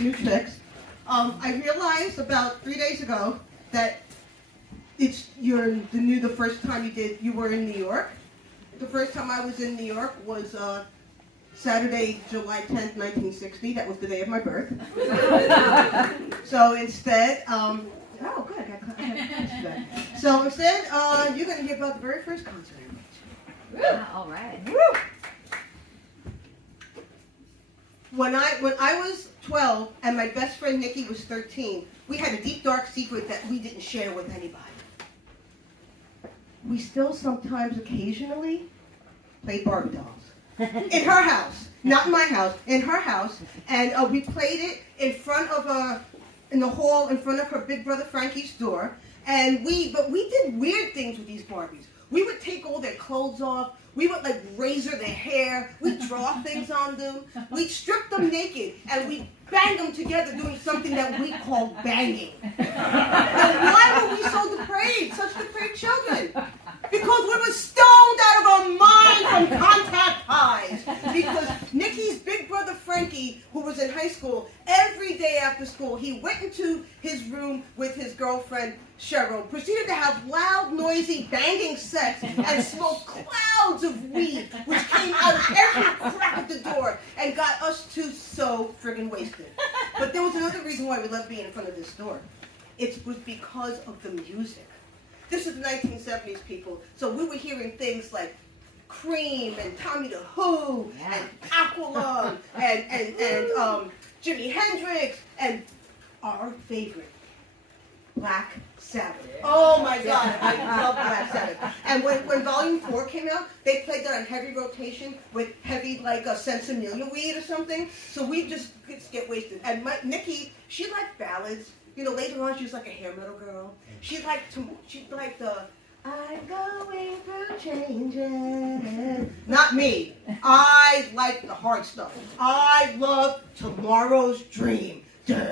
new tricks. I realized about 3 days ago that the first time you were in New York. The first time I was in New York was Saturday, July 10th, 1960. That was the day of my birth. So instead, oh good, I got that. So instead, you're going to hear about the very first concert I went to. Yeah, all right. Woo! When I was 12 and my best friend Nikki was 13, we had a deep dark secret that we didn't share with anybody. We still sometimes, occasionally, play Barbie dolls. In her house, not in my house, in her house, and we played it in the hall in front of her big brother Frankie's door, but we did weird things with these Barbies. We would take all their clothes off. We would razor their hair. We'd draw things on them. We'd strip them naked and we'd bang them together doing something that we called banging. Now, why were we so depraved, such depraved children? Because we were stoned out of our mind from contact highs. Because Nikki's big brother Frankie, who was in high school, every day after school, he went into his room with his girlfriend Cheryl, proceeded to have loud, noisy, banging sex, and smoked clouds of weed, which came out of every crack of the door, and got us two so friggin' wasted. But there was another reason why we loved being in front of this door. It was because of the music. This is the 1970s, people, so we were hearing things like Cream and Tommy the Who and Aqualung and Jimi Hendrix and our favorite, Black Sabbath. Oh my God, I love Black Sabbath. And when Volume 4 came out, they played that on heavy rotation with heavy, Sensibilia weed or something. So we just get wasted. And Nikki, she liked ballads. You know, later on she was like a hair metal girl. She liked the I'm going through changes. Not me. I like the hard stuff. I love Tomorrow's Dream. Well,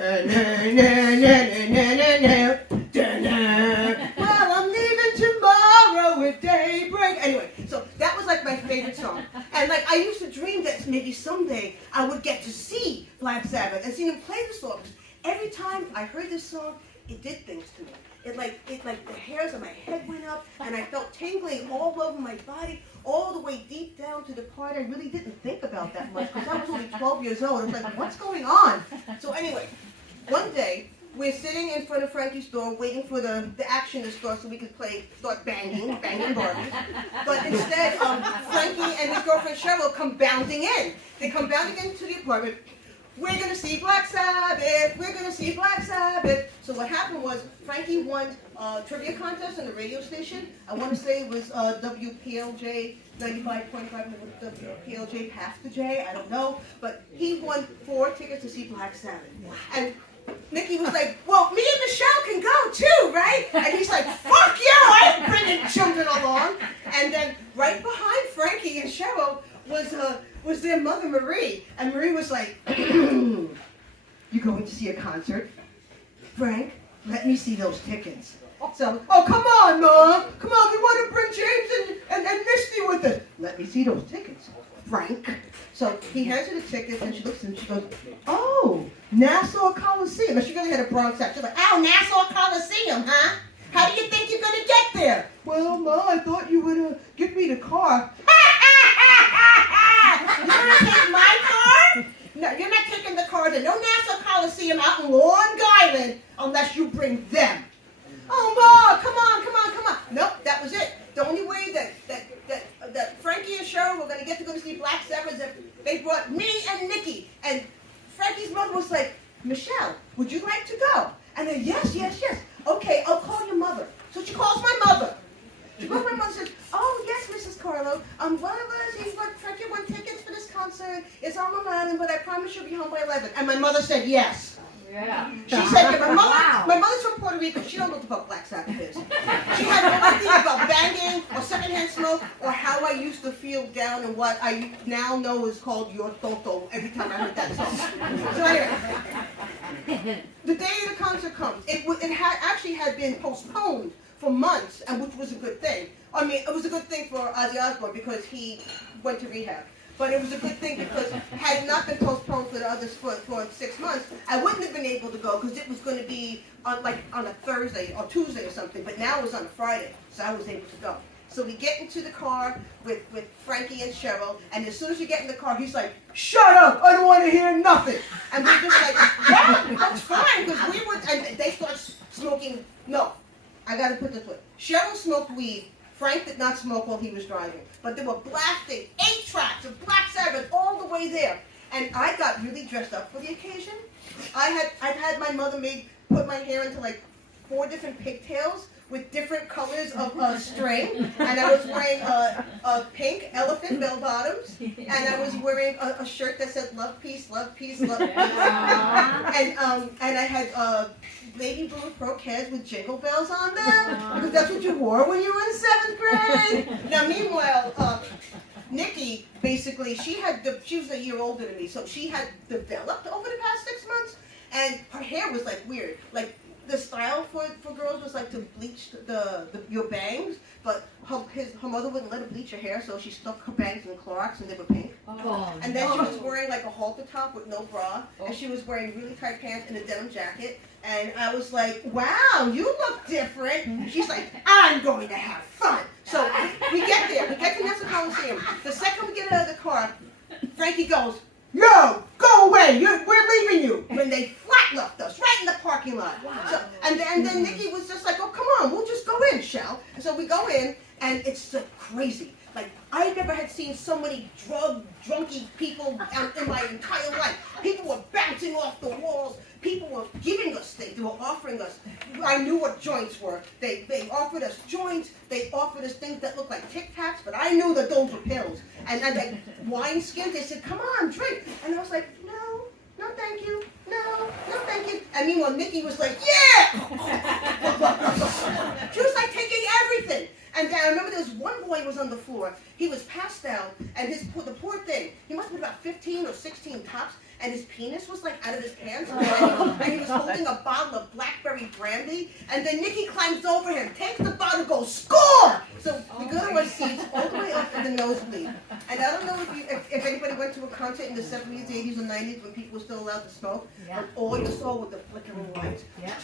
I'm leaving tomorrow with daybreak. Anyway, so that was my favorite song. And I used to dream that maybe someday I would get to see Black Sabbath and see them play the song. Every time I heard this song, it did things to me. The hairs on my head went up, and I felt tingling all over my body, all the way deep down to the part I really didn't think about that much, because I was only 12 years old. I was like, what's going on? So anyway, one day, we're sitting in front of Frankie's door, waiting for the action to start so we could start banging Barbies. But instead, Frankie and his girlfriend Cheryl come bounding in. They come bounding into the apartment. We're going to see Black Sabbath. We're going to see Black Sabbath. So what happened was Frankie won a trivia contest on the radio station. I want to say it was WPLJ 95.5, WPLJ half the J. I don't know. But he won 4 tickets to see Black Sabbath. And Nikki was like, well, me and Michelle can go too, right? And he's like, fuck you, I ain't bringing children along. And then right behind Frankie and Cheryl was their mother, Marie. And Marie was like, you going to see a concert? Frank, let me see those tickets. So, oh, come on, Mom. Come on, we want to bring James and Misty with us. Let me see those tickets, Frank. So he hands her the tickets, and she looks and she goes, oh, Nassau Coliseum. And she goes ahead of Bronx Act. She's like, oh, Nassau Coliseum, huh? How do you think you're going to get there? Well, Ma, I thought you would give me the car. You're going to take my car? No, you're not taking the car to no Nassau Coliseum out in Long Island unless you bring them. Oh, Ma, come on. Nope, that was it. The only way that Frankie and Cheryl were going to go to see Black Sabbath is if they brought me and Nikki. And Frankie's mother was like, Michelle, would you like to go? And then, yes. Okay, I'll call your mother. So she calls my mother. She calls my mother and says, oh, yes, Mrs. Carlo. One of us, Frankie won tickets for this concert. It's on Long Island, but I promise you'll be home by 11. And my mother said yes. Yeah. She said, yeah, my mother's from Puerto Rico. She don't know what the fuck Black Sabbath is. She had no idea about banging or secondhand smoke or how I used to feel down and what I now know is called Your Toto every time I heard that song. So anyway, the day the concert comes, it had been postponed for months, and which was a good thing. I mean, it was a good thing for Ozzy Osbourne because he went to rehab. But it was a good thing because had it not been postponed for the others for 6 months, I wouldn't have been able to go because it was going to be on a Thursday or Tuesday or something. But now it was on a Friday, so I was able to go. So we get into the car with Frankie and Cheryl, and as soon as we get in the car, he's like, "Shut up! I don't want to hear nothing." And we're just like, "Yeah, that's fine," because we were. And they start smoking. No, I got to put this way. Cheryl smoked weed. Frank did not smoke while he was driving, but they were blasting 8 tracks of Black Sabbath all the way there. And I got really dressed up for the occasion. I've had my mother put my hair into like 4 different pigtails with different colors of string, and I was wearing a pink elephant bell bottoms, and I was wearing a shirt that said "Love, peace, love, peace, love, peace," and I had baby blue croquettes with jingle bells on them, because that's what you wore when you were in 7th grade. Now, meanwhile, Nikki, basically, she was a year older than me, so she had developed over the past 6 months, and her hair was like weird, like. The style for girls was like to bleach your bangs, but her mother wouldn't let her bleach her hair, so she stuck her bangs in Clorox and they were pink. Oh. And then she was wearing like a halter top with no bra, and she was wearing really tight pants and a denim jacket. And I was like, "Wow, you look different." And she's like, "I'm going to have fun." So we get there, we get to Nassau Coliseum. The second we get out of the car, Frankie goes, "Yo, go away! We're leaving you!" When they flat left us right in the parking lot. Wow. So, and then Nikki was just like, "Oh, come on, we'll just go in, shall?" And so we go in, and it's so crazy. Like I never had seen so many drunky people in my entire life. People were bouncing off the walls. People were giving us things. They were offering us. I knew what joints were. They offered us joints. They offered us things that looked like Tic Tacs, but I knew that those were pills. And like wine skins. They said, "Come on, drink." And I was like, No, thank you. No, thank you. And meanwhile, Nikki was like, "Yeah!" She was like taking everything. And I remember there was one boy who was on the floor. He was passed out, and the poor thing, he must have been about 15 or 16 tops, and his penis was like out of his pants, and he was holding a bottle of blackberry brandy, and then Nikki climbs over him, takes the bottle, goes, "Score!" So we go to our seats all the way up in the nosebleed. And I don't know if anybody went to a concert in the 70s, 80s, or 90s when people were still allowed to smoke, but all you saw were the flickering lights. Yeah.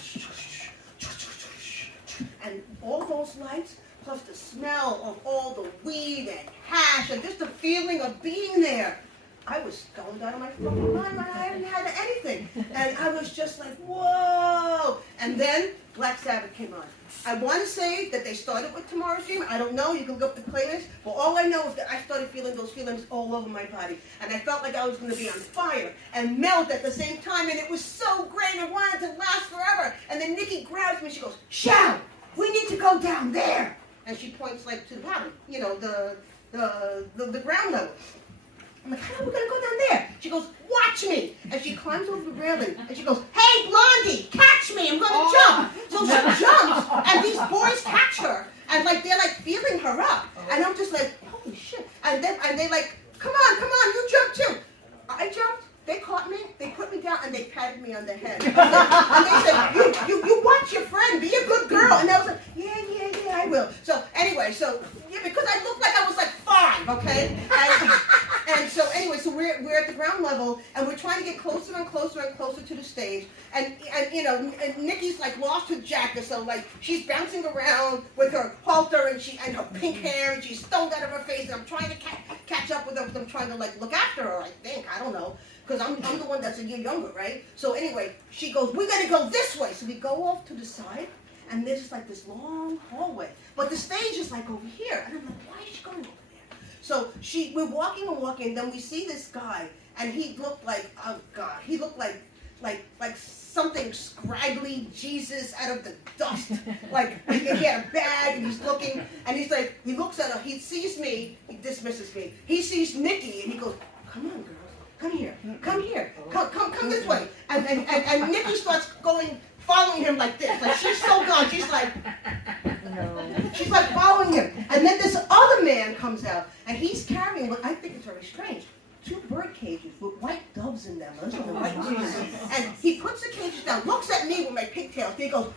And all those lights, plus the smell of all the weed and hash, and just the feeling of being there. I was stoned out of my fucking mind. I hadn't had anything. And I was just like, whoa. And then Black Sabbath came on. I want to say that they started with Tomorrow's Dream. I don't know. You can look up the playlist. But all I know is that I started feeling those feelings all over my body. And I felt like I was going to be on fire and melt at the same time. And it was so great. I wanted to last forever. And then Nikki grabs me. She goes, "Shell, we need to go down there." And she points like to the bottom, the ground level. I'm like, "How are we going to go down there?" She goes, "Watch me." And she climbs over the railing, and she goes, "Hey, Blondie, catch me. I'm going to jump." So she jumps, and these boys catch her, and like they're like feeling her up. And I'm just like, holy shit. And they like, come on, you jump too. I jumped. They caught me, they put me down, and they patted me on the head. And they said, you watch your friend, be a good girl. And I was like, yeah, I will. So anyway, because I looked like I was like 5, okay? And so anyway, so we're at the ground level, and we're trying to get closer and closer and closer to the stage. And Nikki's like lost her jacket, so like she's bouncing around with her halter and her pink hair, and she's stoned out of her face, and I'm trying to catch up with her because I'm trying to like look after her, I think, I don't know. Because I'm the one that's a year younger, right? So anyway, she goes, "We gotta go this way." So we go off to the side, and there's just like this long hallway. But the stage is like over here. And I'm like, why is she going over there? So we're walking and walking, and then we see this guy, and he looked like, oh God, he looked like something scraggly Jesus out of the dust. Like he had a bag, and he's looking, and he's like, he looks at her, he sees me, he dismisses me. He sees Nikki, and he goes, "Come on, girl. Come here, come this way." And Nikki starts following him like this. Like she's so gone, she's like, no. She's like following him. And then this other man comes out, and he's carrying what I think is very strange. 2 bird cages with white doves in them. Those are the white cages. And he puts the cages down, looks at me with my pigtails, and he goes,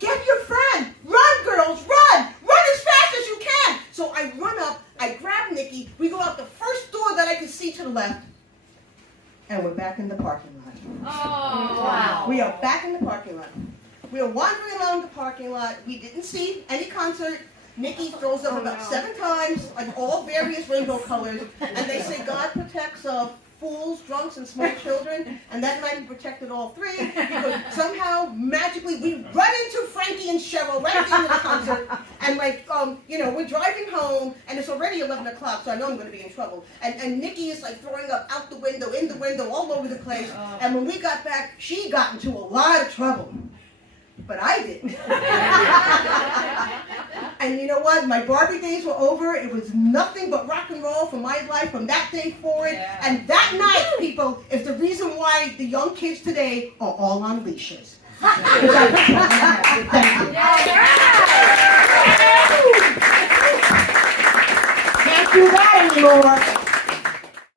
"Get your friend! Run, girls, run! Run as fast as you can!" So I run up, I grab Nikki, we go out the first door that I could see to the left. And we're back in the parking lot. Oh, wow. We are back in the parking lot. We are wandering along the parking lot. We didn't see any concert. Nikki throws up about 7 times, like all various rainbow colors. And they say God protects fools, drunks, and small children. And that night he protected all 3 because somehow, magically, we run into Frankie and Cheryl right at the end of the concert. And we're driving home, and it's already 11 o'clock, so I know I'm going to be in trouble. And Nikki is like throwing up out the window, in the window, all over the place. And when we got back, she got into a lot of trouble. But I didn't. And you know what? My Barbie days were over. It was nothing but rock and roll for my life from that day forward. Yeah. And that night, people, is the reason why the young kids today are all on leashes. Thank you. Can't do that anymore.